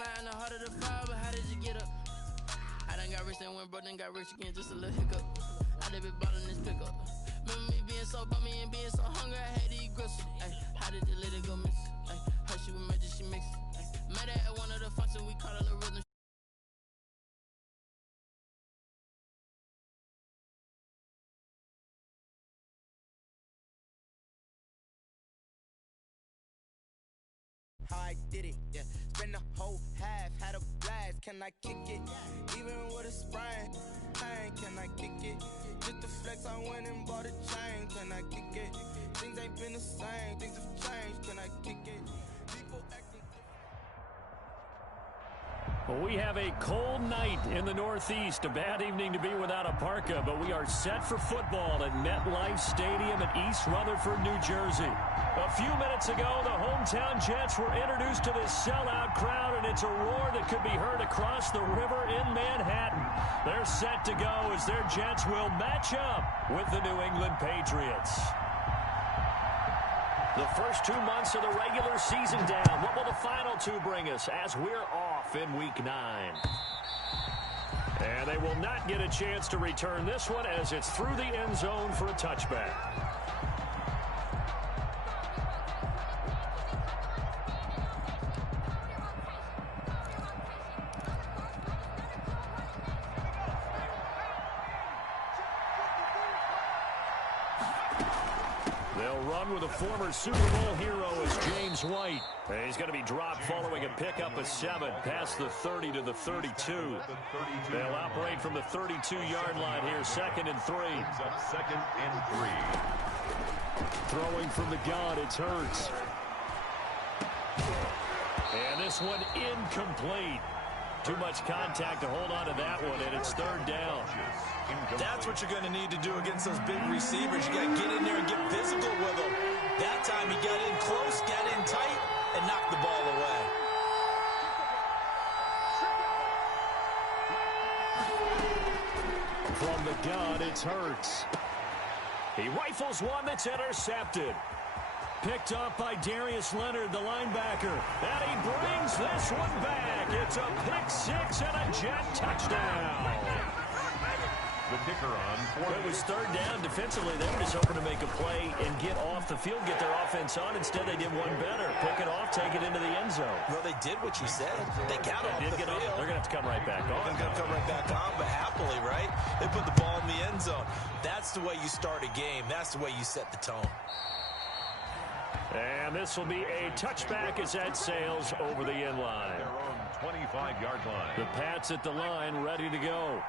climb in the heart of the fire, but how did you get up? I done got rich and went broke, then got rich again, just a little hiccup. I done been ballin' this pickup. Remember me being so bummy and being so hungry, I had to eat gristle. Ay, how did you let it go miss? Ay, how she was magic, she mixed. Met her at one of the functions, we call it a rhythm. How I did it, yeah. Spend the whole half, had a blast. Can I kick it? Even with a sprain, pain, can I kick it? Just to flex, I went and bought a chain. Can I kick it? Things ain't been the same, things have changed. Can I kick it? People acting Well, we have a cold night in the Northeast. A bad evening to be without a parka, but we are set for football at MetLife Stadium in East Rutherford, New Jersey. A few minutes ago, the hometown Jets were introduced to this sellout crowd, and it's a roar that could be heard across the river in Manhattan. They're set to go as their Jets will match up with the New England Patriots. The first 2 months of the regular season down. What will the final two bring us as we're off in Week 9? And they will not get a chance to return this one as it's through the end zone for a touchback. With a former Super Bowl hero is James White. He's going to be dropped following a pickup of 7 past the 30 to the 32. They'll operate from the 32-yard line here, 2nd and 3. Second and 3. Throwing from the gun, it's Hurts. And this one incomplete. Too much contact to hold on to that one, and it's 3rd down. That's what you're going to need to do against those big receivers. You got to get in there and get physical with them. That time he got in close, got in tight, and knocked the ball away. From the gun, it's Hurts. He rifles one that's intercepted. Picked up by Darius Leonard, the linebacker. And he brings this one back. It's a pick-6 and a Jet touchdown. The kicker on. It was 3rd down. Defensively, they were just hoping to make a play and get off the field, get their offense on. Instead, they did one better. Pick it off, take it into the end zone. Well, they did what you said. They got off the field. They're going to have to come right back on. They're going to come right back on, but happily, right? They put the ball in the end zone. That's the way you start a game. That's the way you set the tone. And this will be a touchback as that sails over the end line. Their own 25-yard line. The Pats at the line, ready to go.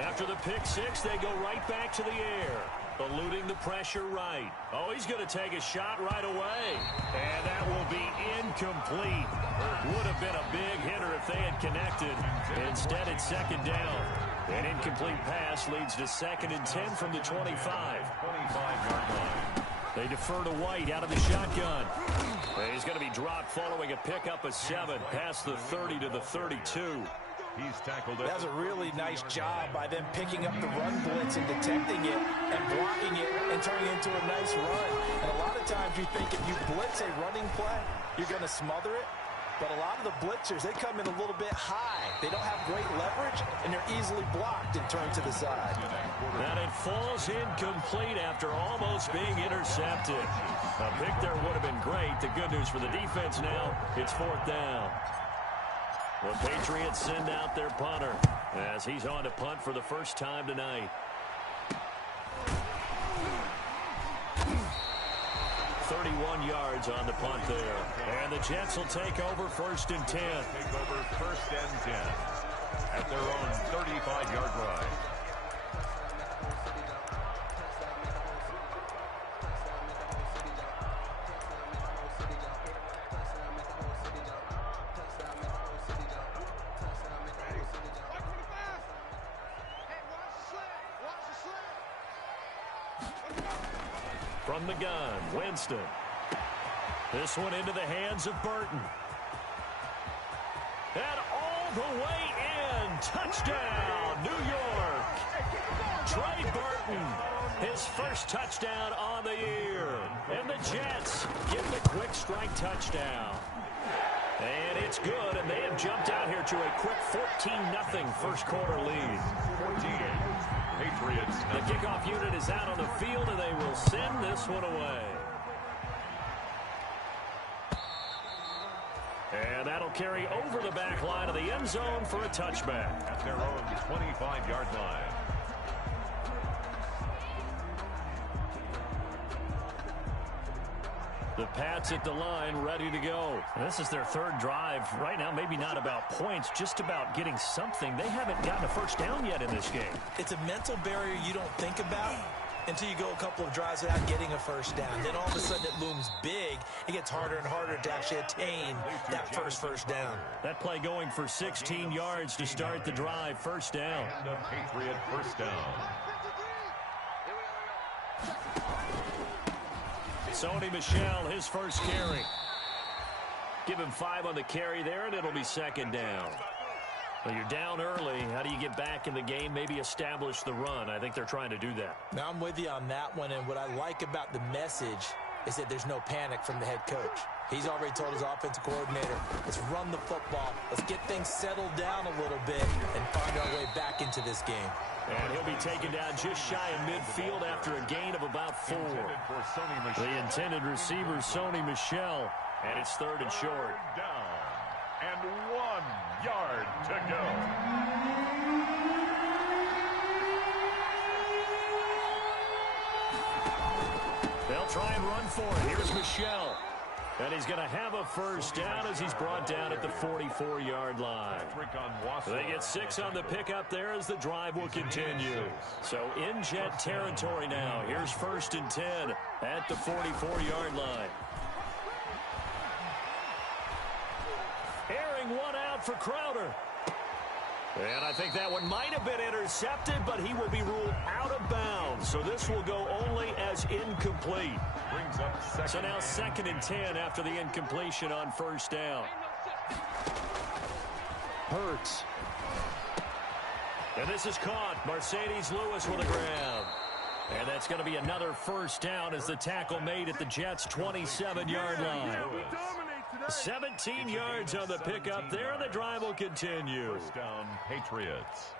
After the pick-6, they go right back to the air. Eluding the pressure right. Oh, he's going to take a shot right away. And that will be incomplete. Would have been a big hitter if they had connected. Instead, it's 2nd down. An incomplete pass leads to 2nd and 10 from the 25. 25-yard line. They defer to White out of the shotgun. He's going to be dropped following a pickup of 7 past the 30 to the 32. He's tackled it. That was a really nice job by them picking up the run blitz and detecting it and blocking it and turning it into a nice run. And a lot of times you think if you blitz a running play, you're going to smother it. But a lot of the blitzers, they come in a little bit high. They don't have great leverage, and they're easily blocked and turned to the side. And it falls incomplete after almost being intercepted. A pick there would have been great. The good news for the defense now, it's 4th down. The Patriots send out their punter as he's on to punt for the first time tonight. 31 yards on the punt there. And the Jets will take over 1st and 10. Take over 1st and 10 at their own 35-yard line. From the gun, Winston. This one into the hands of Burton. And all the way in. and touchdown, New York. Trey Burton, his first touchdown on the year. And the Jets get the quick strike touchdown. And it's good, and they have jumped out here to a quick 14-0 first quarter lead. 14, Patriots. The kickoff unit is out on the field, and they will send this one away. And that'll carry over the back line of the end zone for a touchback. At their own 25-yard line. The Pats at the line, ready to go. This is their third drive. Right now, maybe not about points, just about getting something. They haven't gotten a first down yet in this game. It's a mental barrier you don't think about until you go a couple of drives without getting a first down. Then all of a sudden it looms big. It gets harder and harder to actually attain that first down. That play going for 16 yards to start the drive. First down. And a Patriot first down. Sony Michel, his first carry. Give him 5 on the carry there, and it'll be second down. Well, you're down early. How do you get back in the game, maybe establish the run? I think they're trying to do that. Now, I'm with you on that one, and what I like about the message is that there's no panic from the head coach. He's already told his offensive coordinator, let's run the football, let's get things settled down a little bit, and find our way back into this game. And he'll be taken down just shy of midfield after a gain of about 4. The intended receiver, Sony Michel, and it's third and short. Down and 1 yard to go. They'll try and run for it. Here's Michel. And he's going to have a first down as he's brought down at the 44-yard line. They get 6 on the pickup there as the drive will continue. So in Jet territory now. Here's 1st and 10 at the 44-yard line. Airing one out for Crowder. And I think that one might have been intercepted, but he will be ruled out of bounds. So this will go only as incomplete. Brings up second. So now 2nd and 10 after the incompletion on first down. Hurts. And this is caught. Mercedes Lewis with a grab. And that's going to be another first down as the tackle made at the Jets' 27-yard line. 17 yards on the pickup there, and the drive will continue. First down, Patriots.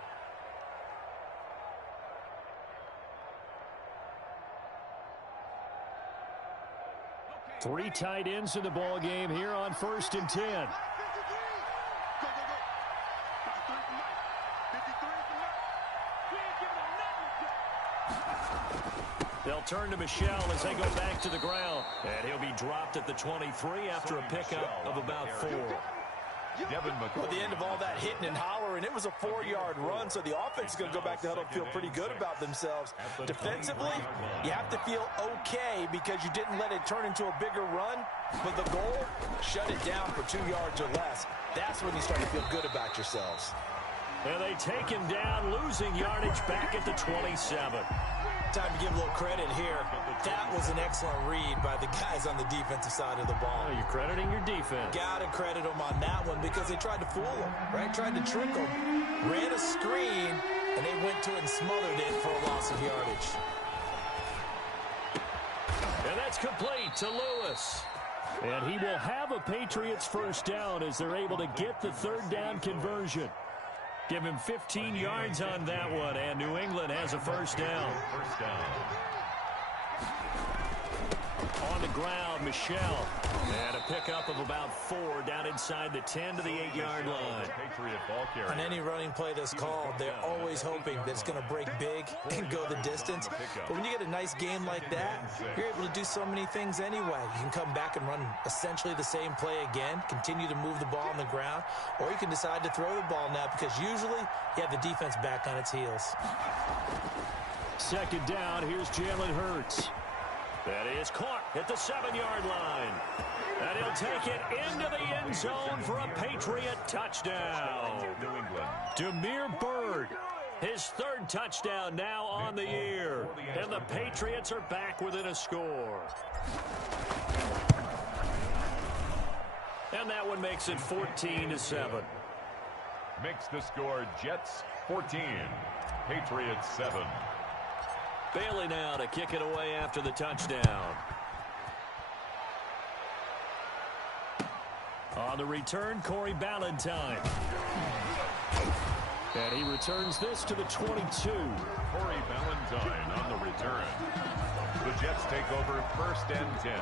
Three tight ends in the ball game here on 1st and 10. They'll turn to Michel as they go back to the ground. And he'll be dropped at the 23 after a pickup of about 4. At the end of all that hitting and hollering, it was a 4-yard run, so the offense is going to go back to huddle and feel pretty good about themselves. Defensively, you have to feel okay because you didn't let it turn into a bigger run, but the goal, shut it down for 2 yards or less. That's when you start to feel good about yourselves. And they take him down, losing yardage back at the 27. Time to give a little credit here. That was an excellent read by the guys on the defensive side of the ball. Oh, you're crediting your defense. Got to credit them on that one because they tried to fool them, right? Tried to trick them. Ran a screen, and they went to it and smothered it for a loss of yardage. And that's complete to Lewis. And he will have a Patriots first down as they're able to get the 3rd down conversion. Give him 15 yards on that one, and New England has a first down. First down. On the ground, Michel. And a pickup of about 4 down inside the 10 to the 8-yard line. Patriot ball carrier. On any running play that's called, they're always hoping that it's going to break big and go the distance. But when you get a nice game like that, you're able to do so many things anyway. You can come back and run essentially the same play again, continue to move the ball on the ground, or you can decide to throw the ball now because usually you have the defense back on its heels. 2nd down, here's Jalen Hurts. That is caught at the 7-yard line. And he'll take it into the end zone for a Patriot touchdown. New England. Demir Byrd, his 3rd touchdown now on the year. And the Patriots are back within a score. And that one makes it 14-7. makes the score Jets 14, Patriots 7. Bailey now to kick it away after the touchdown. On the return, Corey Ballantyne. And he returns this to the 22. Corey Ballantyne on the return. The Jets take over 1st and 10.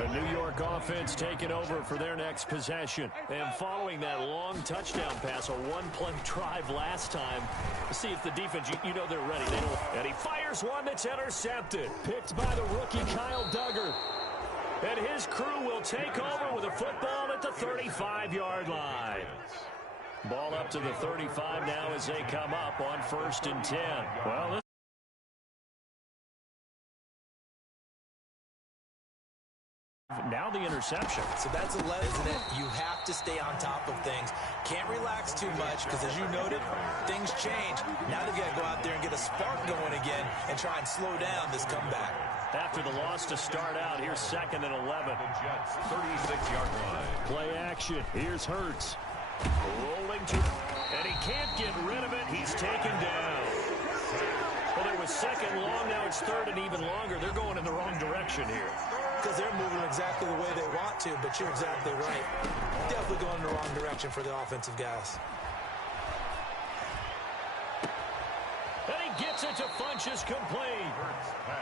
The New York offense taking over for their next possession. And following that long touchdown pass, a one-play drive last time, see if the defense, you know they're ready. And he fires one that's intercepted. Picked by the rookie Kyle Duggar. And his crew will take over with a football at the 35-yard line. Ball up to the 35 now as they come up on 1st and 10. Well, now the interception. So that's a lesson, isn't it? You have to stay on top of things. Can't relax too much because, as you noted, things change. Now they've got to go out there and get a spark going again and try and slow down this comeback. After the loss to start out, here's 2nd and 11. The Jets 36-yard line. Play action. Here's Hurts. Rolling to, and he can't get rid of it. He's taken down. Well, it was 2nd long. Now it's 3rd and even longer. They're going in the wrong direction here. Because they're moving exactly the way they want to, but you're exactly right. Definitely going in the wrong direction for the offensive guys. And he gets it to Funchess complete.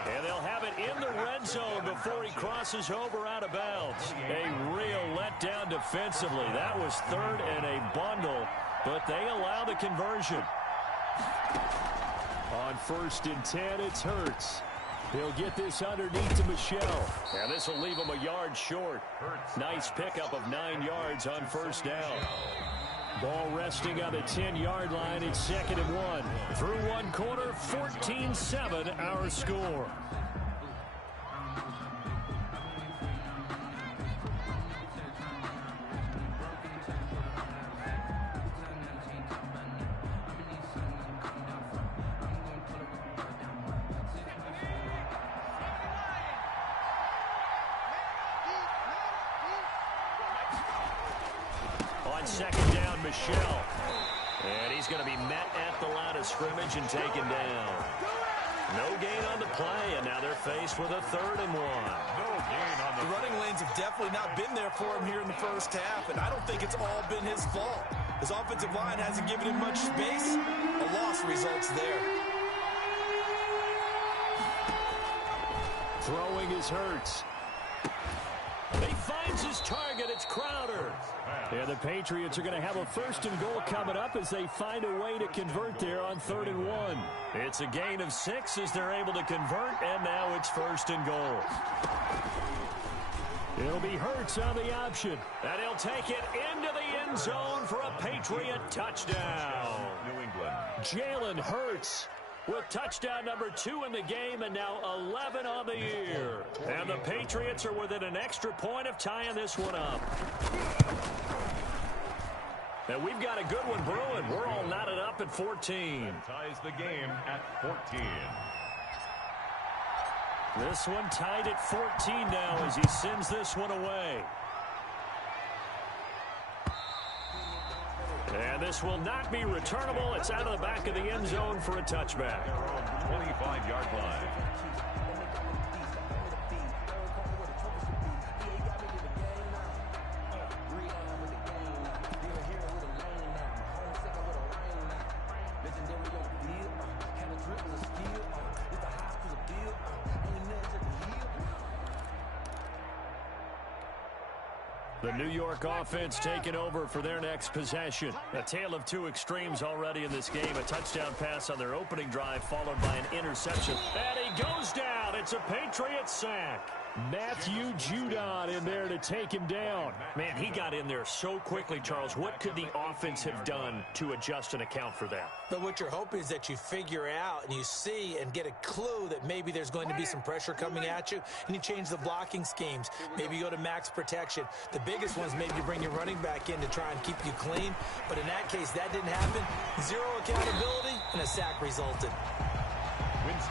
And they'll have it in the red zone before he crosses over out of bounds. A real letdown defensively. That was 3rd and a bundle, but they allow the conversion. On 1st and 10, it's Hurts. He'll get this underneath to Michelle. And this will leave him a yard short. Nice pickup of 9 yards on 1st down. Ball resting on the 10-yard line. It's 2nd and 1. Through one quarter, 14-7 our score. On 2nd down, Michelle. And he's going to be met at the line of scrimmage and taken down. No gain on the play, and now they're faced with a 3rd and 1. No gain on The running lanes have definitely not been there for him here in the first half, and I don't think it's all been his fault. His offensive line hasn't given him much space. A loss results there. Throwing is Hurts. He finds his target. It's Crowder. And the Patriots are going to have a 1st and goal coming up as they find a way to convert there on 3rd and 1. It's a gain of 6 as they're able to convert, and now it's 1st and goal. It'll be Hurts on the option, and he'll take it into the end zone for a Patriot touchdown. New England. Jalen Hurts with touchdown number 2 in the game, and now 11 on the year. And the Patriots are within an extra point of tying this one up. And we've got a good one brewing. We're all knotted up at 14. And ties the game at 14. This one tied at 14 now as he sends this one away. And this will not be returnable. It's out of the back of the end zone for a touchback. Their own 25-yard line. The New York offense taking over for their next possession. A tale of two extremes already in this game. A touchdown pass on their opening drive followed by an interception. And he goes down. It's a Patriot sack. Matthew Judon in there to take him down. Man, he got in there so quickly, Charles. What could the offense have done to adjust and account for that? But what you're hoping is that you figure out and you see and get a clue that maybe there's going to be some pressure coming at you, and you change the blocking schemes. Maybe you go to max protection. The biggest one is maybe you bring your running back in to try and keep you clean. But in that case, that didn't happen. Zero accountability, and a sack resulted.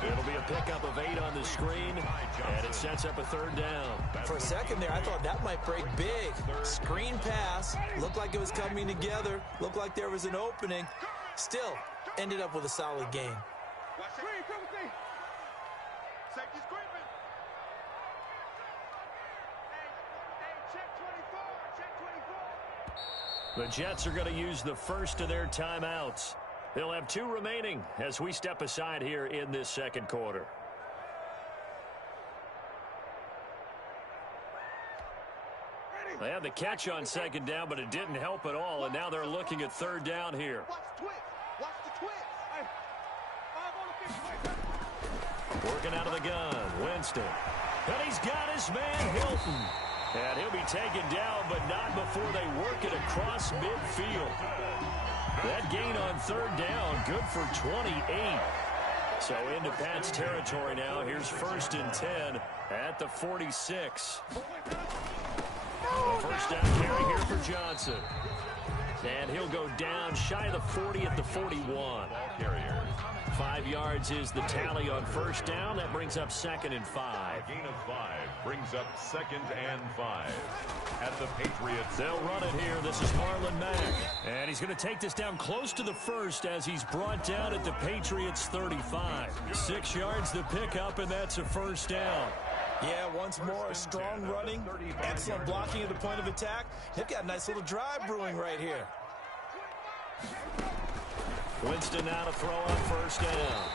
It'll be a pickup of 8 on the screen, and it sets up a 3rd down. For a second there, I thought that might break big. Screen pass, looked like it was coming together, looked like there was an opening. Still, ended up with a solid gain. The Jets are going to use the first of their timeouts. They'll have 2 remaining as we step aside here in this 2nd quarter. They had the catch on 2nd down, but it didn't help at all, and now they're looking at 3rd down here. Working out of the gun, Winston. And he's got his man, Hilton. And he'll be taken down, but not before they work it across midfield. That gain on 3rd down, good for 28. So into Pat's territory now. Here's 1st and 10 at the 46. First down carry here for Johnson. And he'll go down shy of the 40 at the 41. 5 yards is the tally on 1st down. That brings up 2nd and 5. Gain of 5 brings up 2nd and 5 at the Patriots. They'll run it here. This is Marlon Mack. And he's going to take this down close to the 1st as he's brought down at the Patriots 35. 6 yards the pickup, and that's a 1st down. Yeah, once more, strong running, excellent blocking at the point of attack. They've got a nice little drive brewing right here. Winston now to throw on 1st down.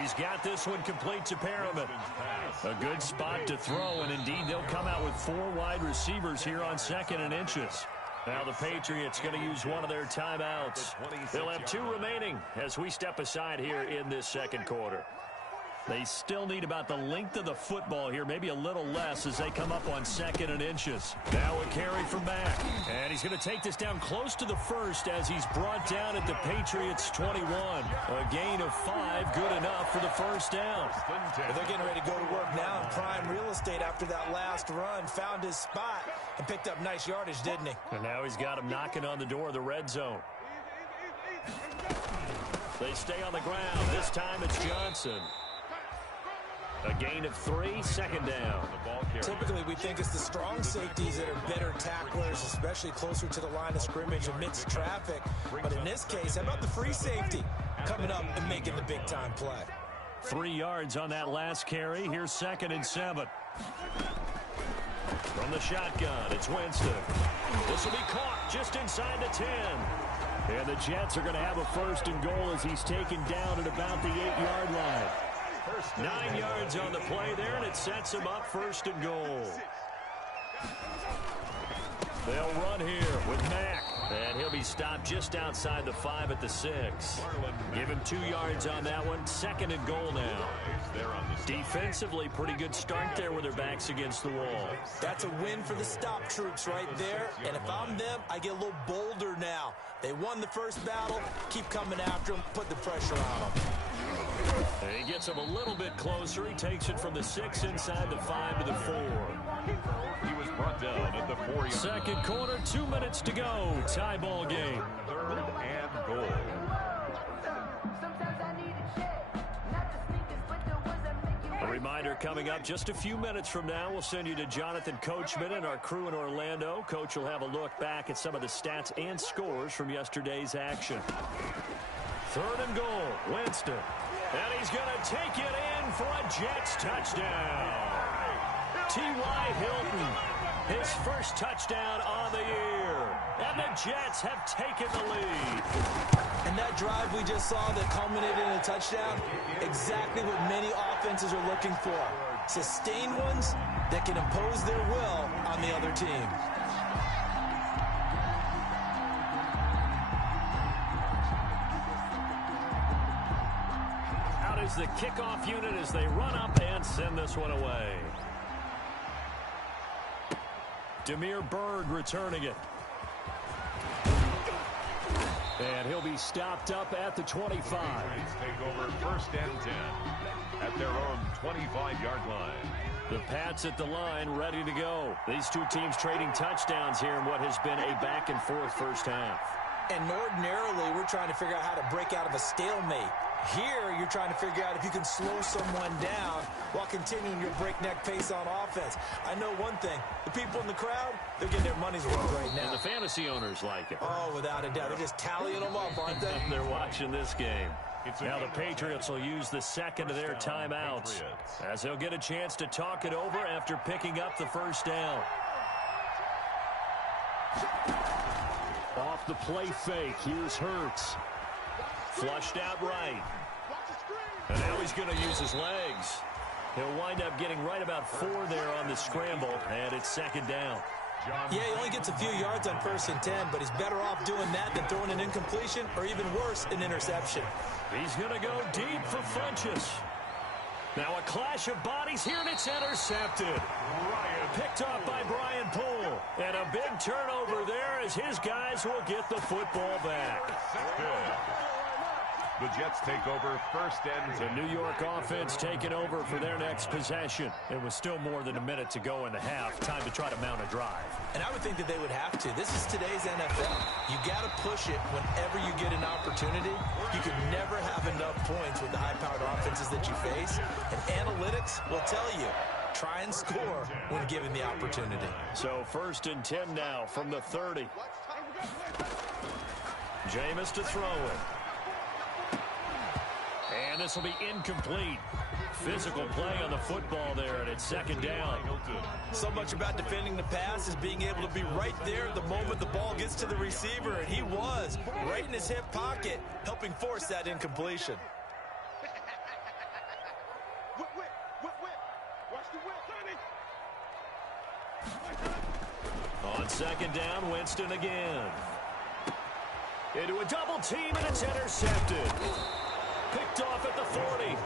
He's got this one complete to Perriman. A good spot to throw, and indeed they'll come out with 4 wide receivers here on 2nd and inches. Now the Patriots going to use one of their timeouts. They'll have 2 remaining as we step aside here in this 2nd quarter. They still need about the length of the football here, maybe a little less as they come up on 2nd and inches. Now a carry from Mack. And he's going to take this down close to the 1st as he's brought down at the Patriots 21. A gain of 5, good enough for the 1st down. They're getting ready to go to work now in prime real estate after that last run. Found his spot and picked up nice yardage, didn't he? And now he's got him knocking on the door of the red zone. They stay on the ground. This time it's Johnson. A gain of 3, 2nd down. Typically, we think it's the strong safeties that are better tacklers, especially closer to the line of scrimmage amidst traffic. But in this case, how about the free safety coming up and making the big-time play? 3 yards on that last carry. Here's 2nd and 7. From the shotgun, it's Winston. This will be caught just inside the 10. And the Jets are going to have a 1st and goal as he's taken down at about the 8-yard line. 9 yards on the play there, and it sets him up 1st and goal. They'll run here with Mack, and he'll be stopped just outside the 5 at the 6. Give him 2 yards on that one. 2nd and goal now. Defensively, pretty good start there with their backs against the wall. That's a win for the stop troops right there, and if I'm them, I get a little bolder now. They won the first battle, keep coming after them, put the pressure on them. And he gets him a little bit closer. He takes it from the 6 inside the 5 to the 4. He was brought down at the 4. 2nd quarter, 2 minutes to go. Tie ball game. 3rd and goal. A reminder coming up just a few minutes from now. We'll send you to Jonathan Coachman and our crew in Orlando. Coach will have a look back at some of the stats and scores from yesterday's action. 3rd and goal, Winston. And he's going to take it in for a Jets touchdown. T.Y. Hilton, his first touchdown on the year. And the Jets have taken the lead. And that drive we just saw that culminated in a touchdown, exactly what many offenses are looking for. Sustained ones that can impose their will on the other team. Is the kickoff unit as they run up and send this one away. Demir Bird returning it. And he'll be stopped up at the 25. Take over 1st and 10 at their own 25-yard line. The Pats at the line ready to go. These 2 teams trading touchdowns here in what has been a back-and-forth first half. And ordinarily, we're trying to figure out how to break out of a stalemate. Here, you're trying to figure out if you can slow someone down while continuing your breakneck pace on offense. I know one thing. The people in the crowd, they're getting their money's worth right now. And the fantasy owners like it. Oh, without a doubt. They're just tallying them up, aren't they? They're watching this game. Now the Patriots will use the second of their timeouts as they'll get a chance to talk it over after picking up the first down. Off the play fake, here's Hurts. Flushed out right. And now he's going to use his legs. He'll wind up getting right about 4 there on the scramble, and it's second down. Yeah, he only gets a few yards on 1st and 10, but he's better off doing that than throwing an incompletion or even worse, an interception. He's going to go deep for Funchess. Now a clash of bodies here, and it's intercepted. Picked off by Brian Poole. And a big turnover there as his guys will get the football back. The Jets take over 1st and 10. The New York offense taking over for their next possession. It was still more than a minute to go in the half. Time to try to mount a drive. And I would think that they would have to. This is today's NFL. You got to push it whenever you get an opportunity. You can never have enough points with the high-powered offenses that you face. And analytics will tell you, try and score when given the opportunity. So 1st and 10 now from the 30. Jameis to throw it. And this will be incomplete. Physical play on the football there, and it's second down. So much about defending the pass is being able to be right there the moment the ball gets to the receiver, and he was right in his hip pocket, helping force that incompletion. On second down, Winston again. Into a double team, and it's intercepted. Picked off at the 40.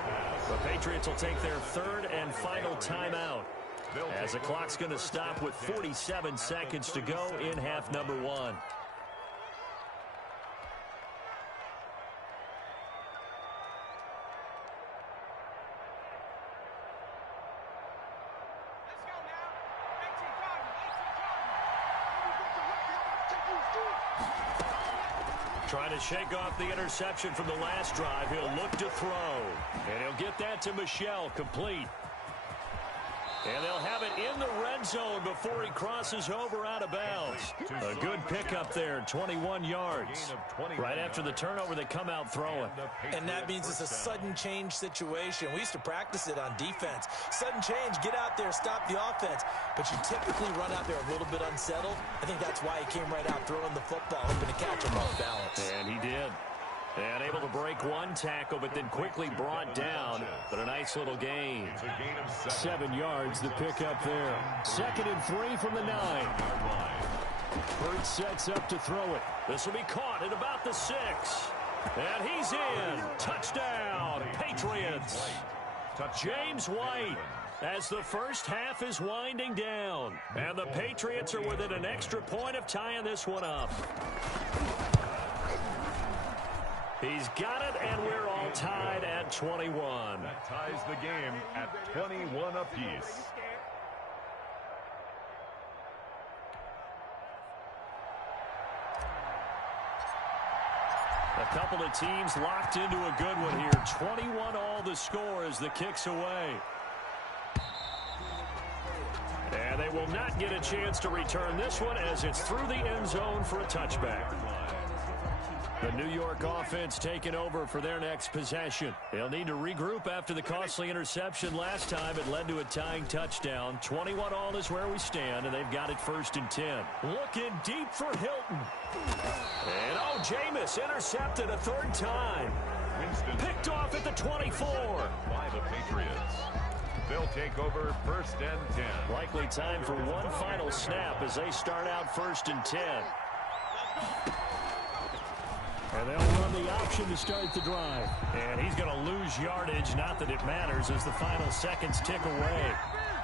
The Patriots will take their 3rd and final timeout as the clock's going to stop with 47 seconds to go in half number 1. Trying to shake off the interception from the last drive. He'll look to throw. And he'll get that to Michel, complete. And they'll have it in the red zone before he crosses over out of bounds. A good pickup there, 21 yards. Right after the turnover, they come out throwing. And that means it's a sudden change situation. We used to practice it on defense. Sudden change, get out there, stop the offense. But you typically run out there a little bit unsettled. I think that's why he came right out throwing the football, hoping to catch him off balance. And he did. And able to break one tackle, but then quickly brought down. But a nice little gain. 7 yards, the pickup there. 2nd and 3 from the 9. Hurts sets up to throw it. This will be caught at about the 6. And he's in. Touchdown, Patriots. James White. As the first half is winding down. And the Patriots are within an extra point of tying this one up. He's got it, and we're all tied at 21. That ties the game at 21 apiece. A couple of teams locked into a good one here. 21 all the score as the kick's away. And they will not get a chance to return this one as it's through the end zone for a touchback. The New York offense taking over for their next possession. They'll need to regroup after the costly interception last time. It led to a tying touchdown. 21 all is where we stand, and they've got it 1st and 10. Looking deep for Hilton. And Jameis intercepted a 3rd time. Picked off at the 24. By the Patriots. They'll take over 1st and 10. Likely time for one final snap as they start out 1st and 10. And they'll run the option to start the drive. And he's going to lose yardage, not that it matters, as the final seconds tick away.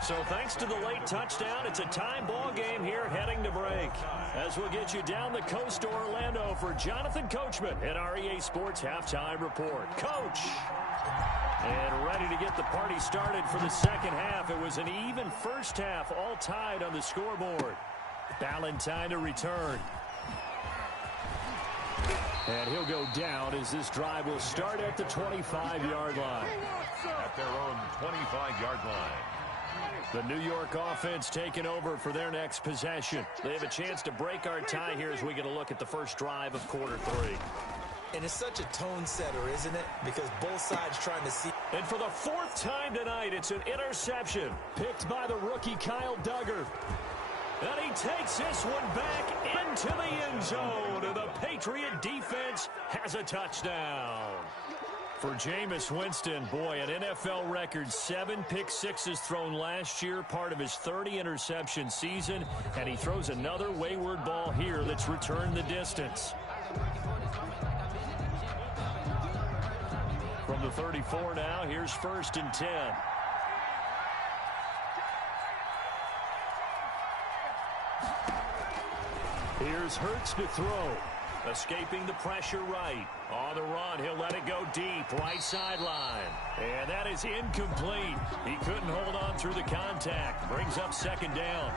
So thanks to the late touchdown, it's a time ball game here heading to break. As we'll get you down the coast to Orlando for Jonathan Coachman at our EA Sports Halftime Report. Coach! And ready to get the party started for the second half. It was an even first half, all tied on the scoreboard. Ballantyne to return. And he'll go down as this drive will start at the 25-yard line. At their own 25-yard line. The New York offense taking over for their next possession. They have a chance to break our tie here as we get a look at the first drive of quarter 3. And it's such a tone setter, isn't it? Because both sides trying to see. And for the 4th time tonight, it's an interception picked by the rookie Kyle Duggar. And he takes this one back into the end zone. And the Patriot defense has a touchdown. For Jameis Winston, boy, an NFL record 7 pick-sixes thrown last year, part of his 30-interception season. And he throws another wayward ball here that's returned the distance. From the 34 now, here's 1st and 10. Here's Hurts to throw. Escaping the pressure right. On the run, he'll let it go deep, right sideline. And that is incomplete. He couldn't hold on through the contact. Brings up 2nd down.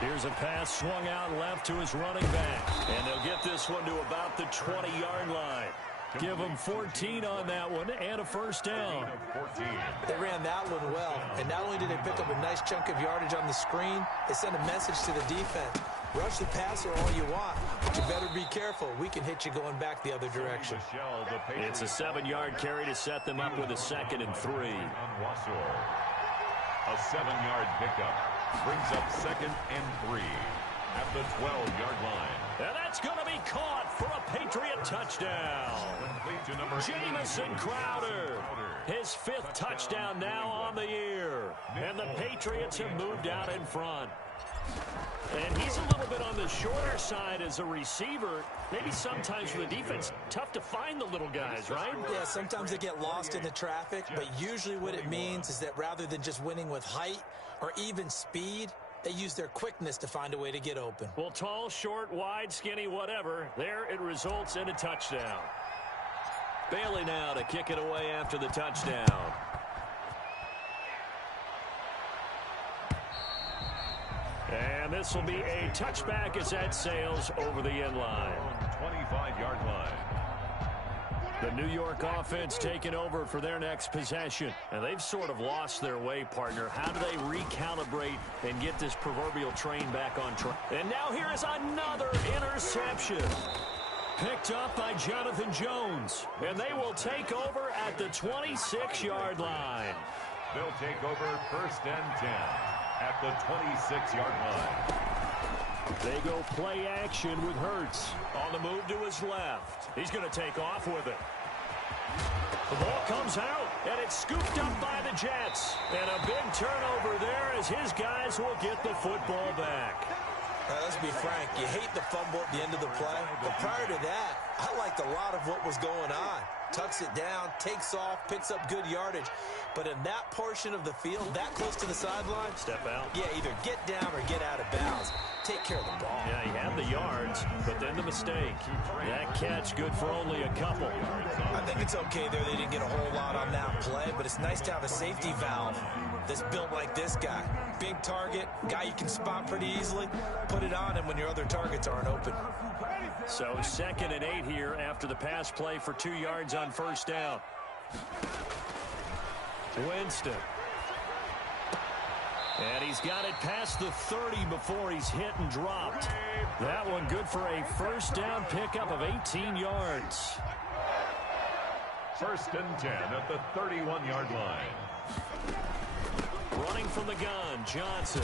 Here's a pass swung out left to his running back. And they'll get this one to about the 20-yard line. Give them 14 on that one and a 1st down. They ran that one well. And not only did they pick up a nice chunk of yardage on the screen, they sent a message to the defense. Rush the passer all you want, but you better be careful. We can hit you going back the other direction. It's a 7-yard carry to set them up with a 2nd and 3. A 7-yard pickup brings up 2nd and 3 at the 12-yard line. And that's going to be caught for a Patriot touchdown. Jamison Crowder, his 5th touchdown now on the year. And the Patriots have moved out in front. And he's a little bit on the shorter side as a receiver. Maybe sometimes for the defense, tough to find the little guys, right? Yeah, sometimes they get lost in the traffic, but usually what it means is that rather than just winning with height or even speed, they use their quickness to find a way to get open. Well, tall, short, wide, skinny, whatever. There it results in a touchdown. Bailey now to kick it away after the touchdown. And this will be a touchback as that sails over the end line. 25-yard line. The New York offense taking over for their next possession. And they've sort of lost their way, partner. How do they recalibrate and get this proverbial train back on track? And now here is another interception. Picked up by Jonathan Jones. And they will take over at the 26-yard line. They'll take over 1st and 10 at the 26-yard line. They go play action with Hurts. On the move to his left. He's going to take off with it. The ball comes out, and it's scooped up by the Jets. And a big turnover there as his guys will get the football back. Let's be frank, you hate the fumble at the end of the play. But prior to that, I liked a lot of what was going on. Tucks it down, takes off, picks up good yardage. But in that portion of the field, that close to the sideline, step out. Yeah, either get down or get out of bounds. Take care of the ball. Yeah, he had the yards, but then the mistake. That catch good for only a couple. I think it's okay there. They didn't get a whole lot on that play, but it's nice to have a safety valve that's built like this guy. Big target, guy you can spot pretty easily. Put it on him when your other targets aren't open. So 2nd and 8 here after the pass play for 2 yards on 1st down. Winston. And he's got it past the 30 before he's hit and dropped. That one good for a 1st down pickup of 18 yards. 1st and 10 at the 31-yard line. Running from the gun, Johnson.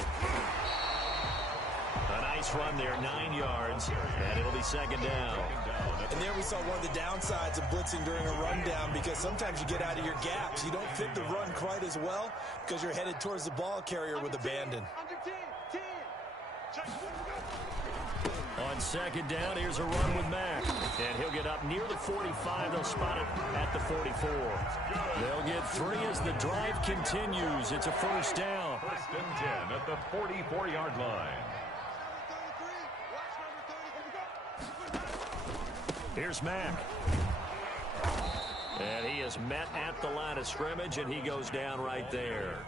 A nice run there, 9 yards, and it'll be 2nd down. And there we saw one of the downsides of blitzing during a rundown, because sometimes you get out of your gaps. You don't fit the run quite as well because you're headed towards the ball carrier with abandon. On 2nd down, here's a run with Mack. And he'll get up near the 45. They'll spot it at the 44. They'll get 3 as the drive continues. It's a 1st down. 1st and 10 at the 44-yard line. Here's Mack. And he is met at the line of scrimmage, and he goes down right there.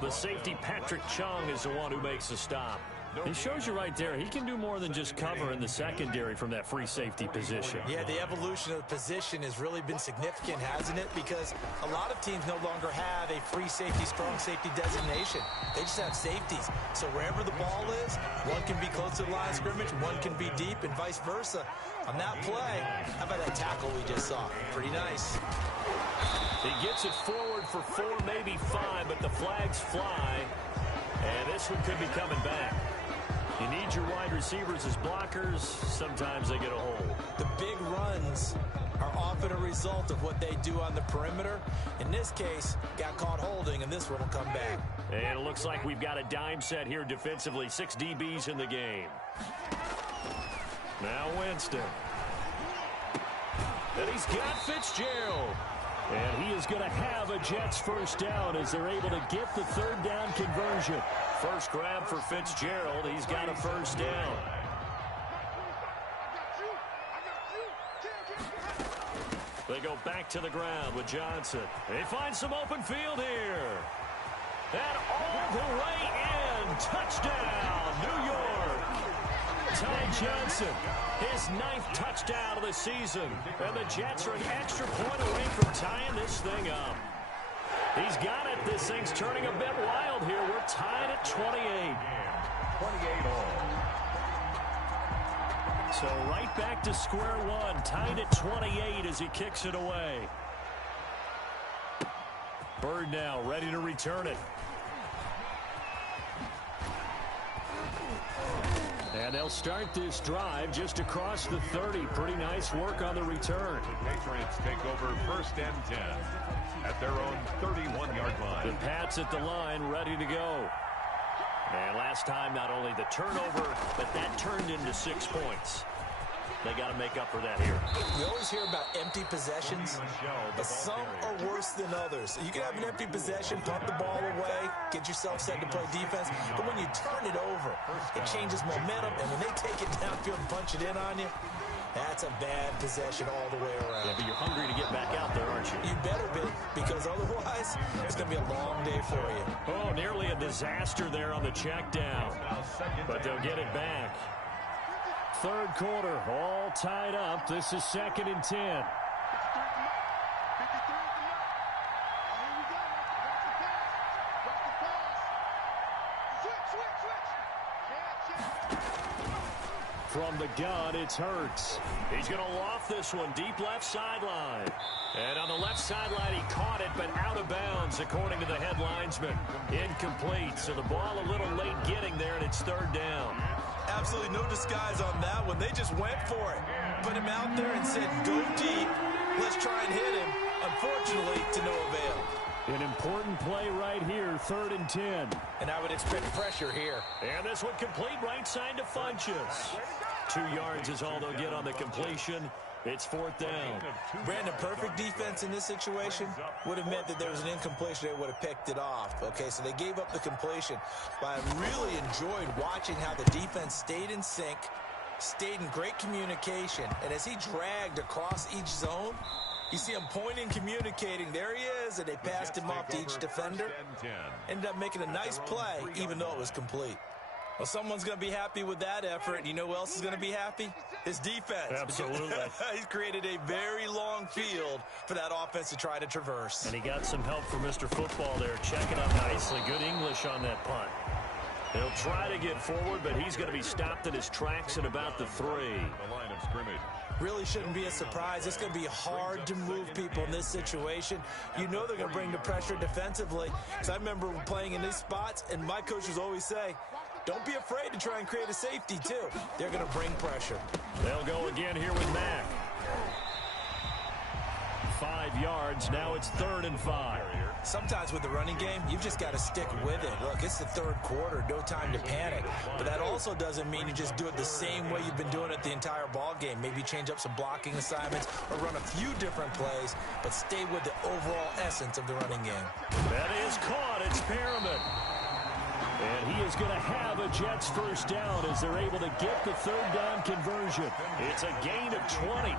The safety, Patrick Chung, is the one who makes the stop. It shows you right there, he can do more than just cover in the secondary from that free safety position. Yeah, the evolution of the position has really been significant, hasn't it? Because a lot of teams no longer have a free safety, strong safety designation. They just have safeties. So wherever the ball is, one can be close to the line of scrimmage, one can be deep, and vice versa. On that play, how about that tackle we just saw? Pretty nice. He gets it forward for 4, maybe 5, but the flags fly. And this one could be coming back. You need your wide receivers as blockers. Sometimes they get a hold. The big runs are often a result of what they do on the perimeter. In this case, got caught holding, and this one will come back. And it looks like we've got a dime set here defensively. 6 DBs in the game. Now Winston. And he's got Fitzgerald. And he is going to have a Jets first down as they're able to get the third down conversion. First grab for Fitzgerald. He's got a first down. They go back to the ground with Johnson. They find some open field here. And all the way in. Touchdown, New York. Ty Johnson, his 9th touchdown of the season. And the Jets are an extra point away from tying this thing up. He's got it. This thing's turning a bit wild here. We're tied at 28. 28 all. So right back to square one. Tied at 28 as he kicks it away. Bird now ready to return it. And they'll start this drive just across the 30. Pretty nice work on the return. The Patriots take over first and 10 at their own 31-yard line. The Pats at the line ready to go. And last time, not only the turnover, but that turned into 6 points. They got to make up for that here. We always hear about empty possessions, but some are worse than others. You can have an empty possession, punt the ball away, get yourself set to play defense, but when you turn it over, it changes momentum, and when they take it downfield and punch it in on you, that's a bad possession all the way around. Yeah, but you're hungry to get back out there, aren't you? You better be, because otherwise, it's going to be a long day for you. Oh, nearly a disaster there on the check down, but they'll get it back. Third quarter, all tied up. This is 2nd and 10. From the gun, it's Hurts. He's going to loft this one deep left sideline. And on the left sideline, he caught it, but out of bounds, according to the head linesman. Incomplete, so the ball a little late getting there, and it's 3rd down. Absolutely no disguise on that one. They just went for it. Put him out there and said, go deep. Let's try and hit him. Unfortunately, to no avail. An important play right here, 3rd and 10. And I would expect pressure here. And this one complete right side to Funchess. 2 yards is all they'll get on the completion. It's 4th down. Brandon, perfect defense in this situation would have meant that there was an incompletion. They would have picked it off. Okay, so they gave up the completion. But I really enjoyed watching how the defense stayed in sync, stayed in great communication. And as he dragged across each zone, you see him pointing, communicating. There he is, and they passed him off to each defender. Ended up making a nice play, even though it was complete. Well, someone's going to be happy with that effort. You know who else is going to be happy? His defense. Absolutely. He's created a very long field for that offense to try to traverse. And he got some help from Mr. Football there, checking up nicely. Good English on that punt. He'll try to get forward, but he's going to be stopped in his tracks at about the 3. The line of scrimmage. Really shouldn't be a surprise. It's going to be hard to move people in this situation. You know they're going to bring the pressure defensively. Because I remember playing in these spots, and my coaches always say, don't be afraid to try and create a safety, too. They're going to bring pressure. They'll go again here with Mack. 5 yards. Now it's 3rd and 5. Sometimes with the running game, you've just got to stick with it. Look, it's the 3rd quarter. No time to panic. But that also doesn't mean you just do it the same way you've been doing it the entire ball game. Maybe change up some blocking assignments or run a few different plays, but stay with the overall essence of the running game. That is caught. It's Perriman. And he is going to have a Jets first down as they're able to get the 3rd down conversion. It's a gain of 20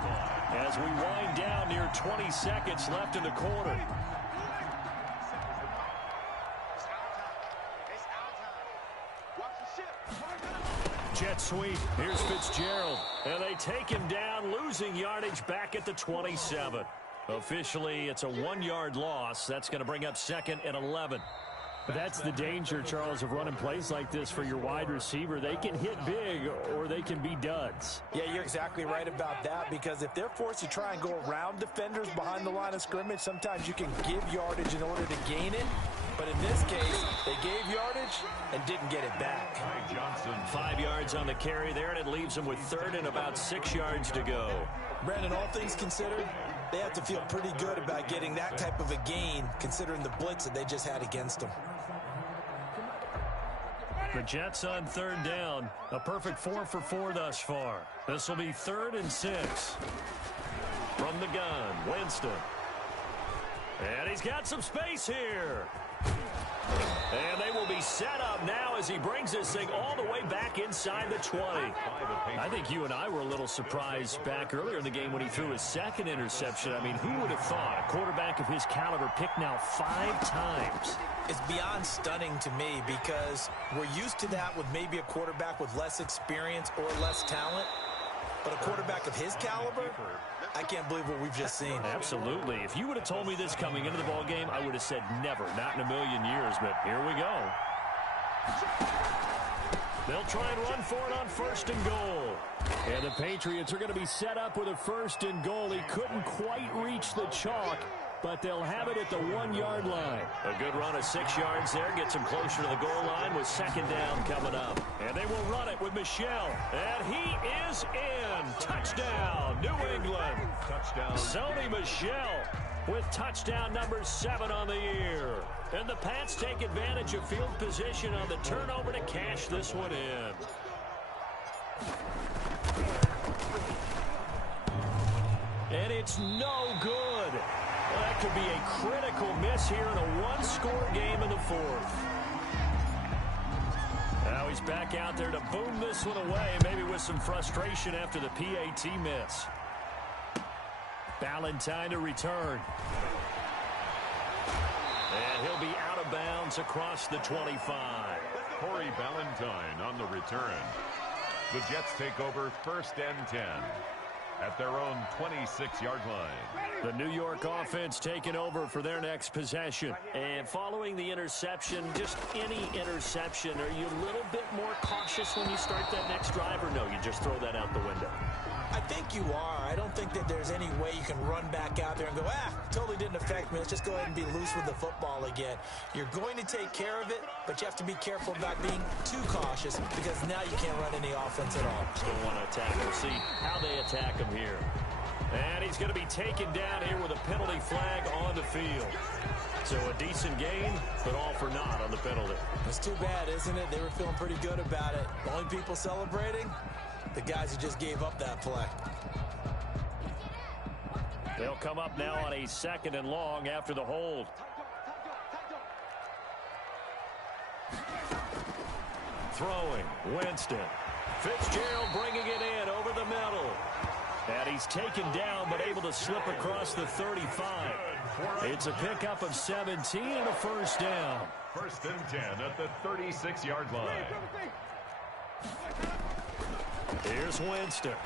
as we wind down near 20 seconds left in the quarter. jet sweep. Here's Fitzgerald. And they take him down, losing yardage back at the 27. Officially, it's a 1-yard loss. That's going to bring up 2nd and 11. That's the danger, Charles, of running plays like this for your wide receiver. They can hit big or they can be duds. Yeah, you're exactly right about that, because if they're forced to try and go around defenders behind the line of scrimmage, sometimes you can give yardage in order to gain it. But in this case, they gave yardage and didn't get it back. Johnson, 5 yards on the carry there, and it leaves them with 3rd and about 6 yards to go. Brandon, all things considered, they have to feel pretty good about getting that type of a gain, considering the blitz that they just had against them. The Jets on 3rd down. A perfect 4 for 4 thus far. This will be 3rd and 6. From the gun, Winston. And he's got some space here. And they will be set up now as he brings this thing all the way back inside the 20. I think you and I were a little surprised back earlier in the game when he threw his 2nd interception. I mean, who would have thought a quarterback of his caliber picked now 5 times? It's beyond stunning to me, because we're used to that with maybe a quarterback with less experience or less talent. But a quarterback of his caliber, I can't believe what we've just seen. Absolutely. If you would have told me this coming into the ball game, I would have said never, not in a million years. But here we go. They'll try and run for it on 1st and goal. And the Patriots are going to be set up with a 1st and goal. He couldn't quite reach the chalk, but they'll have it at the 1-yard line. A good run of 6 yards there. Gets him closer to the goal line with 2nd down coming up. And they will run it with Michel. And he is in. Touchdown, New England. Touchdown. Sony Michel with touchdown number 7 on the year. And the Pats take advantage of field position on the turnover to cash this one in. And it's no good. Well, that could be a critical miss here in a 1-score game in the 4th. Now he's back out there to boom this one away, maybe with some frustration after the PAT miss. Ballantyne to return. And he'll be out of bounds across the 25. Corey Ballantyne on the return. The Jets take over 1st and 10. At their own 26-yard line. The New York offense taking over for their next possession. And following the interception, just any interception, are you a little bit more cautious when you start that next drive, or no, you just throw that out the window? I think you are. I don't think that there's any way you can run back out there and go, totally didn't affect me. Let's just go ahead and be loose with the football again. You're going to take care of it, but you have to be careful about being too cautious, because now you can't run any offense at all. Still want to attack him. See how they attack him here. And he's going to be taken down here with a penalty flag on the field. So a decent gain, but all for naught on the penalty. It's too bad, isn't it? They were feeling pretty good about it. The only people celebrating, the guys who just gave up that play. They'll come up now on a 2nd and long after the hold. Throwing, Winston. Fitzgerald bringing it in over the middle. And he's taken down, but able to slip across the 35. It's a pickup of 17 and a 1st down. 1st and 10 at the 36-yard line. Here's Winston.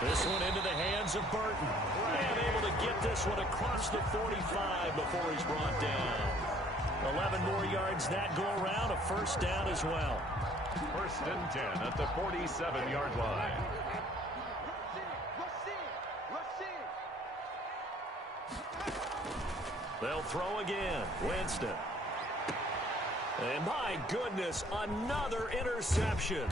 This one into the hands of Burton. And able to get this one across the 45 before he's brought down. 11 more yards that go around, a 1st down as well. 1st and 10 at the 47-yard line. They'll throw again. Winston. And my goodness, another interception.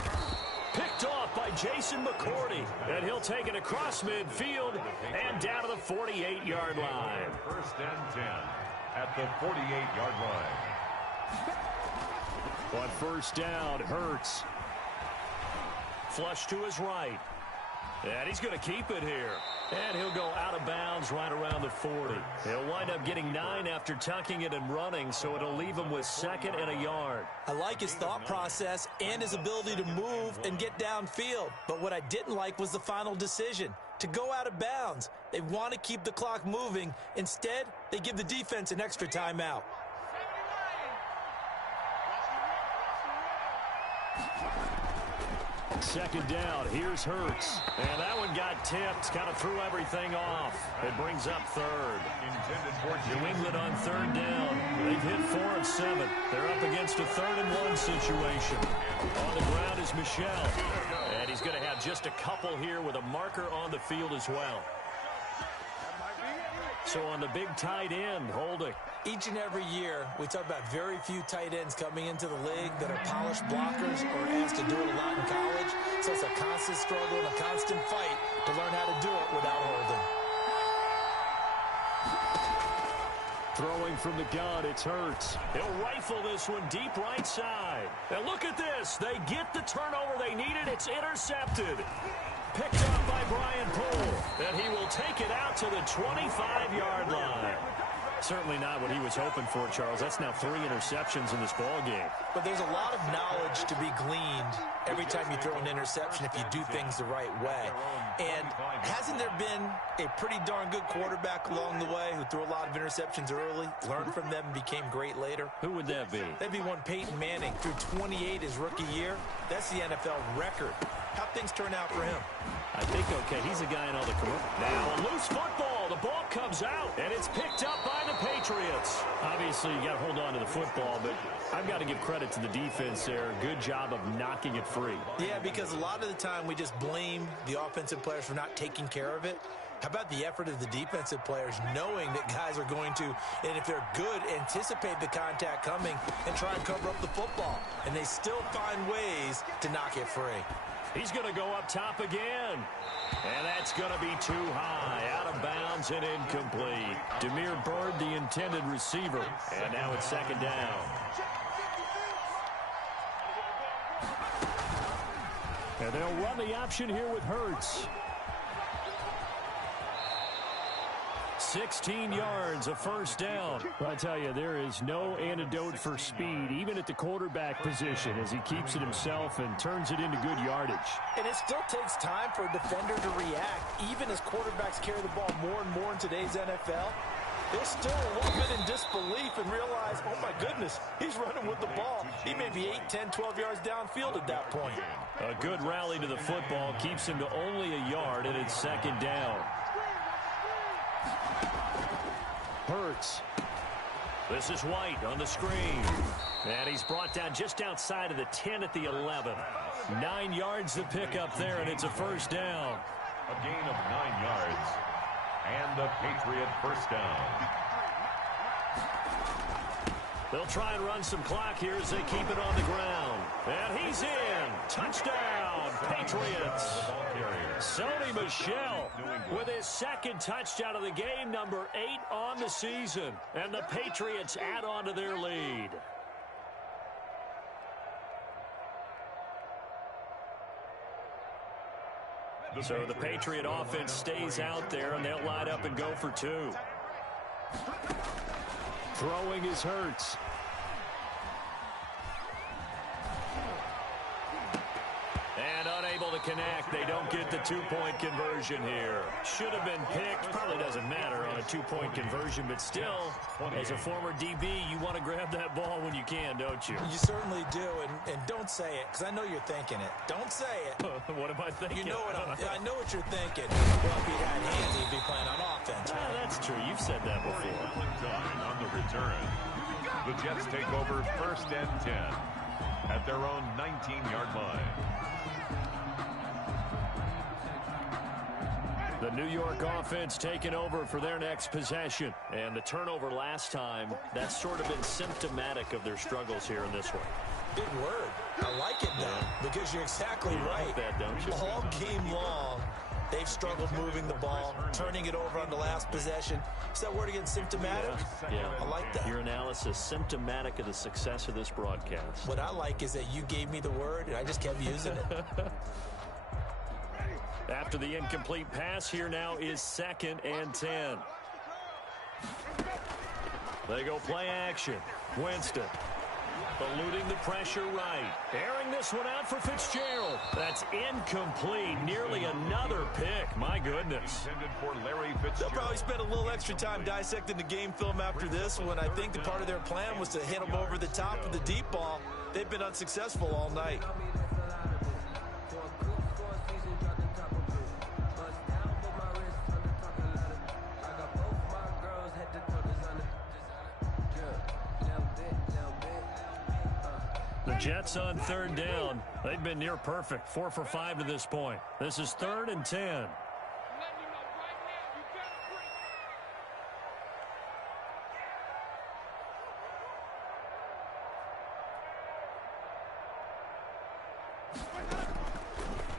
Picked off by Jason McCourty. And he'll take it across midfield and down to the 48-yard line. 1st and 10 at the 48-yard line. On 1st down, Hurts. Flush to his right. And he's going to keep it here. And he'll go out of bounds right around the 40. He'll wind up getting 9 after tucking it and running, so it'll leave him with 2nd and a yard. I like his thought process and his ability to move and get downfield. But what I didn't like was the final decision, to go out of bounds. They want to keep the clock moving. Instead, they give the defense an extra timeout. Second down, here's Hurts. And that one got tipped, kind of threw everything off. It brings up third. Intended for New England on third down. They've hit 4 of 7. They're up against a 3rd-and-1 situation. On the ground is Michel. And he's going to have just a couple here with a marker on the field as well. So on the big tight end, holding. Each and every year, we talk about very few tight ends coming into the league that are polished blockers or asked to do it a lot in college. So it's a constant struggle and a constant fight to learn how to do it without holding. Throwing from the gun, it's Hurts. He'll rifle this one deep right side. And look at this. They get the turnover they needed. It's intercepted. Picked up by Brian Poole. And he will take it out to the 25-yard line. Certainly not what he was hoping for, Charles. That's now 3 interceptions in this ball game. But there's a lot of knowledge to be gleaned every time you throw an interception if you do things the right way. And hasn't there been a pretty darn good quarterback along the way who threw a lot of interceptions early, learned from them, and became great later? Who would that be? That'd be one Peyton Manning. Threw 28 his rookie year. That's the NFL record. How'd things turn out for him? I think, okay, he's a guy in all the commercials. Now a loose football. The ball comes out, and it's picked up by the Patriots. Obviously, you got to hold on to the football, but I've got to give credit to the defense there. Good job of knocking it free. Yeah, because a lot of the time we just blame the offensive players for not taking care of it. How about the effort of the defensive players knowing that guys are going to, and if they're good, anticipate the contact coming and try and cover up the football. And they still find ways to knock it free. He's going to go up top again. And that's going to be too high. Out of bounds and incomplete. Demir Bird, the intended receiver. And now it's second down. And they'll run the option here with Hurts. 16 yards, a first down. I tell you, there is no antidote for speed, even at the quarterback position, as he keeps it himself and turns it into good yardage. And it still takes time for a defender to react, even as quarterbacks carry the ball more and more in today's NFL. They're still a little bit in disbelief and realize, oh my goodness, he's running with the ball. He may be 8, 10, 12 yards downfield at that point. A good rally to the football keeps him to only a yard, and it's second down. Hurts. This is White on the screen. And he's brought down just outside of the 10 at the 11. 9 yards to pick up there, and it's a first down. A gain of 9 yards. And the Patriot first down. They'll try and run some clock here as they keep it on the ground. And he's in. Touchdown, Patriots. Sony Michel with his second touchdown of the game, number 8 on the season. And the Patriots add on to their lead. So the Patriot offense stays out there, and they'll line up and go for 2. Throwing is Hurts. And unable to connect. They don't get the 2-point conversion here. Should have been picked. Probably doesn't matter on a 2-point conversion, but still, as a former DB, you want to grab that ball when you can, don't you? You certainly do, and don't say it, because I know you're thinking it. Don't say it. What am I thinking? You know what I know what you're thinking. Well, if he had hands, he'd be playing on offense. Ah, that's true. You've said that before. Valentine on the return. The Jets take over first and 10 at their own 19-yard line. The New York offense taking over for their next possession. And the turnover last time, that's sort of been symptomatic of their struggles here in this one. Big word. I like it, though, because you're exactly right. Like that, don't you? All game long, they've struggled moving the ball, turning it over on the last possession. Is that word again, symptomatic? Yeah. I like that. Your analysis, symptomatic of the success of this broadcast. What I like is that you gave me the word, and I just kept using it. After the incomplete pass, here now is second and 10. They go play action. Winston eluding the pressure right. Airing this one out for Fitzgerald. That's incomplete. Nearly another pick. My goodness. They'll probably spend a little extra time dissecting the game film after this one. I think the part of their plan was to hit him over the top of the deep ball. they've been unsuccessful all night. The Jets on third down. They've been near perfect. 4 for 5 to this point. This is 3rd and 10.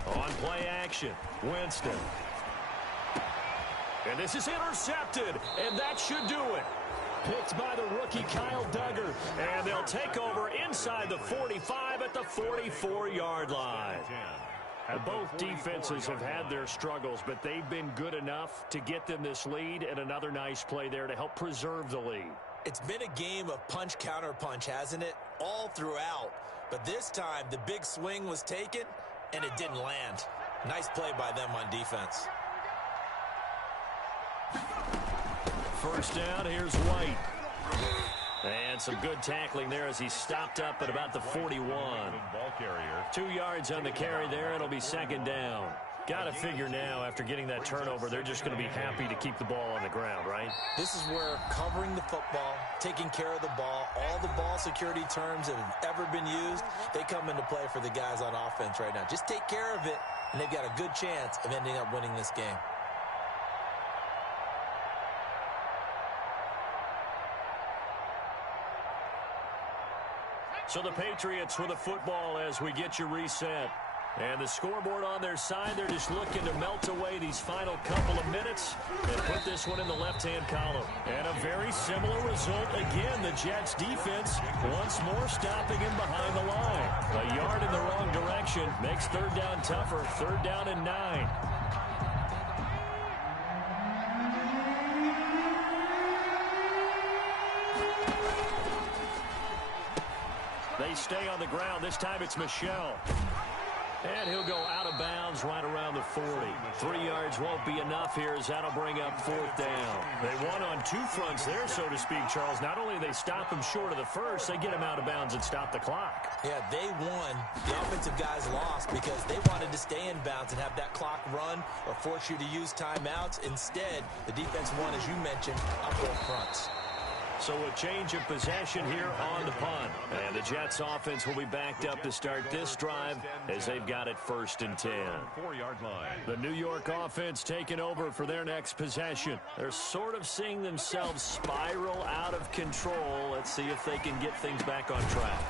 On play action, Winston. And this is intercepted, and that should do it. Picked by the rookie Kyle Duggar, and they'll take over inside the 45 at the 44-yard line. Both defenses have had their struggles, but they've been good enough to get them this lead, and another nice play there to help preserve the lead. It's been a game of punch-counter-punch, hasn't it? All throughout. But this time, the big swing was taken, and it didn't land. Nice play by them on defense. First down, here's White. And some good tackling there as he stopped up at about the 41. 2 yards on the carry there. It'll be 2nd down. Got to figure now, after getting that turnover, they're just going to be happy to keep the ball on the ground, right? This is where covering the football, taking care of the ball, all the ball security terms that have ever been used, they come into play for the guys on offense right now. Just take care of it, and they've got a good chance of ending up winning this game. So the Patriots with the football as we get you reset. And the scoreboard on their side, they're just looking to melt away these final couple of minutes and put this one in the left-hand column. And a very similar result again. The Jets defense once more stopping him behind the line. A yard in the wrong direction makes 3rd down tougher. 3rd down and 9. They stay on the ground. This time it's Michel. And he'll go out of bounds right around the 40. 3 yards won't be enough here as that'll bring up 4th down. They won on 2 fronts there, so to speak, Charles. Not only do they stop him short of the first, they get him out of bounds and stop the clock. Yeah, they won. The offensive guys lost because they wanted to stay in bounds and have that clock run or force you to use timeouts. Instead, the defense won, as you mentioned, on both fronts. So a change of possession here on the punt. And the Jets offense will be backed up to start this drive as they've got it 1st and 10. 4-yard line. The New York offense taking over for their next possession. They're sort of seeing themselves spiral out of control. Let's see if they can get things back on track.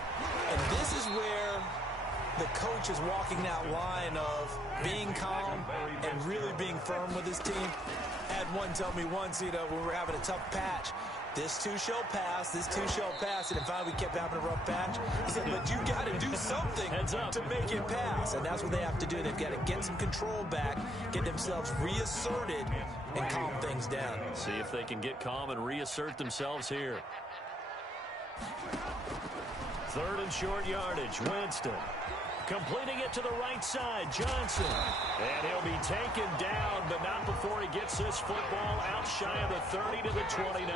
And this is where the coach is walking that line of being calm and really being firm with his team. I had one tell me once, when we were having a tough patch, this too shall pass, this too shall pass. And finally we kept having a rough patch. He said, but you got to do something to make it pass. And that's what they have to do. They've got to get some control back, get themselves reasserted, and calm things down. See if they can get calm and reassert themselves here. 3rd and short yardage, Winston. Completing it to the right side, Johnson. And he'll be taken down, but not before he gets this football out shy of the 30 to the 29.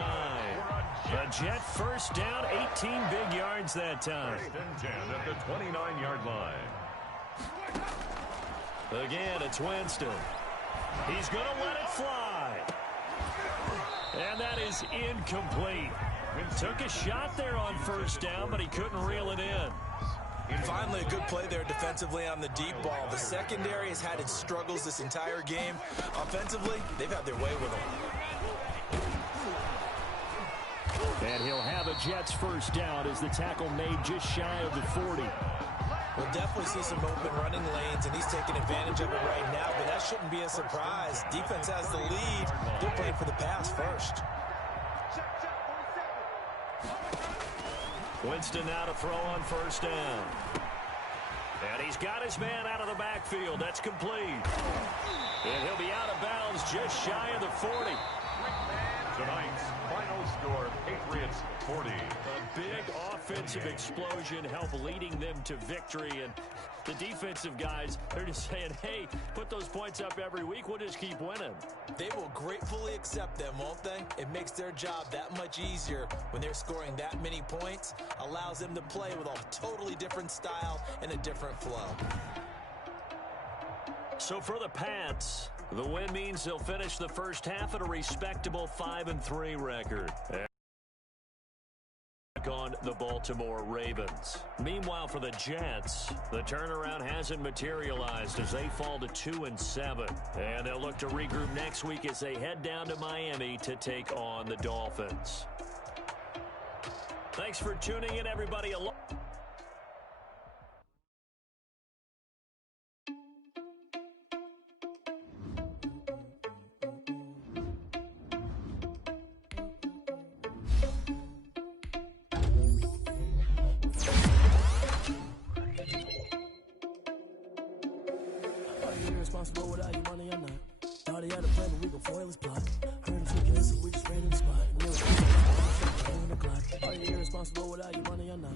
The Jet first down, 18 big yards that time. 1st and 10 at the 29-yard line. Again, it's Winston. He's going to let it fly. And that is incomplete. Took a shot there on 1st down, but he couldn't reel it in. Finally, a good play there defensively on the deep ball. The secondary has had its struggles this entire game. Offensively, they've had their way with them. And he'll have a Jets first down as the tackle made just shy of the 40. We'll definitely see some open running lanes, and he's taking advantage of it right now, but that shouldn't be a surprise. Defense has the lead. They're playing for the pass first. Winston now to throw on 1st down. And he's got his man out of the backfield. That's complete. And he'll be out of bounds just shy of the 40. Tonight's final score, Patriots 40. A big offensive explosion helped leading them to victory, and the defensive guys, they're just saying, hey, put those points up every week, we'll just keep winning. They will gratefully accept them, won't they? It makes their job that much easier when they're scoring that many points, allows them to play with a totally different style and a different flow. So for the Pats, the win means they'll finish the first half at a respectable 5-3 record. On the Baltimore Ravens. Meanwhile, for the Jets, the turnaround hasn't materialized as they fall to 2-7. And they'll look to regroup next week as they head down to Miami to take on the Dolphins. Thanks for tuning in, everybody. Responsible without your money or not. Thought he had a plan, but we gon' foil his plot. Heard him tweaking this, so we just ran in the spot. Are you irresponsible without your money or not?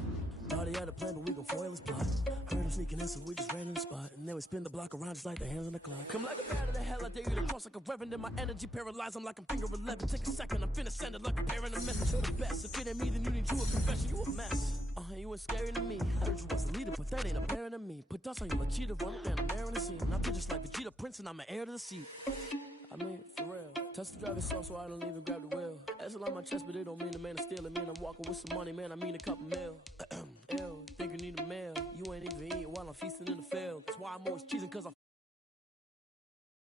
Thought he had a plan, but we gon' foil his plot. Heard him sneaking in, so we just ran in the spot. And then we spin the block around just like the hands on the clock. Come like a bat of the hell, I dare you to cross like a reverend. In my energy paralyzed, I'm like I'm finger 11. Take a second, I'm finna send it like a parent a message. You the best, if it ain't me, then you need to a confession. You a mess. You ain't scary to me. Heard you was a leader, but that ain't apparent to me. Put dust on you like cheetah, run it down the air in the scene. I feel just like Vegeta Prince, and I'm an heir to the seat. I mean, for real. Touch the driver's soft, so I don't even grab the wheel. That's on my chest, but it don't mean a man to steal it. Mean I'm walking with some money, man. I mean a couple mil. Ew, think you need a meal. You ain't even eating while I'm feasting in the field. That's why I'm always cheesing, cause I'm